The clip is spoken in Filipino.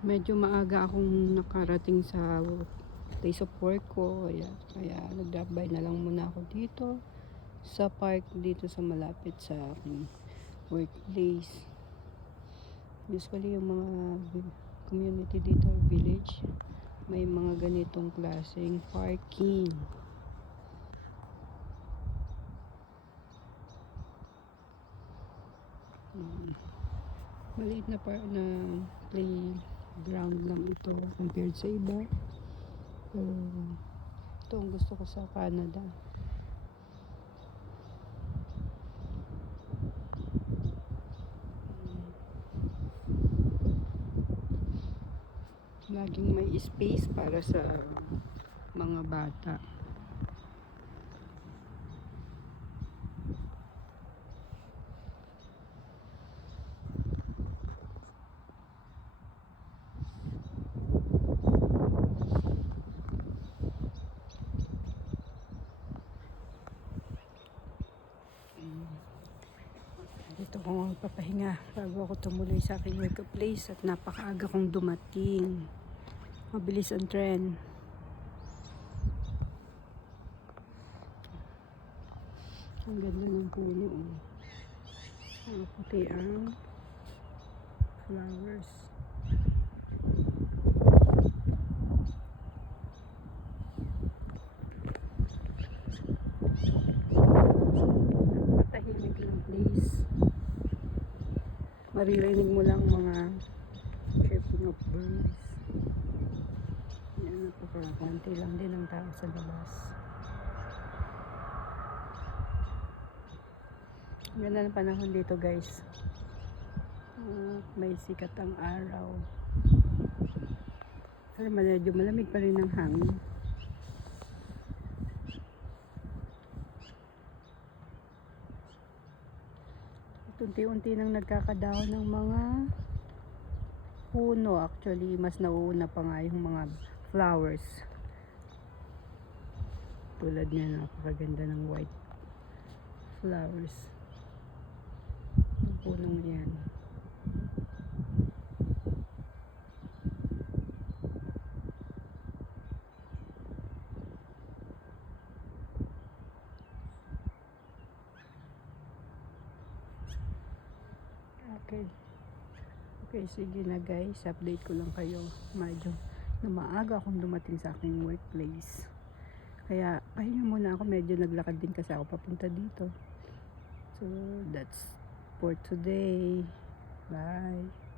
Medyo maaga akong nakarating sa place of work ko. Kaya nag-drop-by na lang muna ako dito sa park dito sa malapit sa aking workplace. Usually yung mga community dito or village, may mga ganitong klaseng parking. Maliit na playground lang ito compared sa iba. Ito ang gusto ko sa Canada. Laging may space para sa mga bata. Dito ko magpapahinga bago ako tumuloy sa aking workplace at napakaaga kong dumating. Mabilis ang tren. Ang ganda ng puno. Puti ang flowers. Matahimik lang place. Maririnig mo lang mga chirping of birds. Yan, napakakunti lang din ang tao sa labas. Ganda ng panahon dito, guys. May sikat ang araw. Pero medyo malamig pa rin ang hangin. Unti-unti nang nagkakadahon ng mga puno. Actually, mas nauuna pa nga yung mga flowers. Tulad niya, napakaganda ng white flowers. Yung punong yan. Okay, sige na guys, update ko lang kayo. Medyo na maaga akong dumating sa aking workplace. Kaya pahinga muna ako, medyo naglakad din kasi ako papunta dito. So that's for today. Bye.